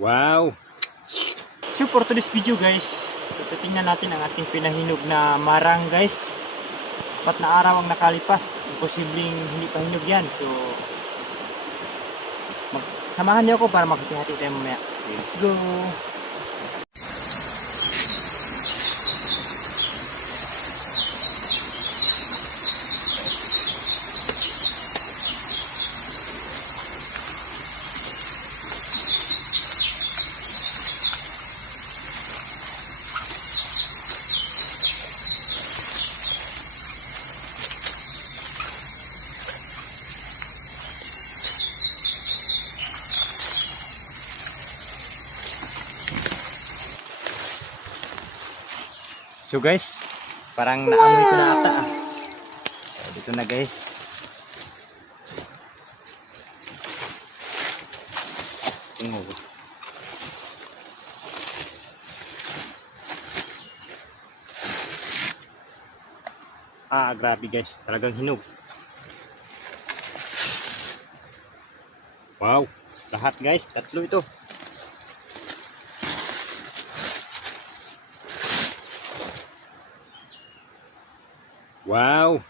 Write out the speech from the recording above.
Wow! So for today's video guys, ito tingnan natin ang ating pinahinog na marang guys. 4 na araw ang nakalipas, imposibleng hindi pa hinog yan. So samahan niyo ako para maghati-hati tayo mamaya. Let's go! So guys, parang naamoy ko na ata ah. So, dito na guys. Grabe guys, talagang hinog. Wow, lahat guys, 3 ito. Wow!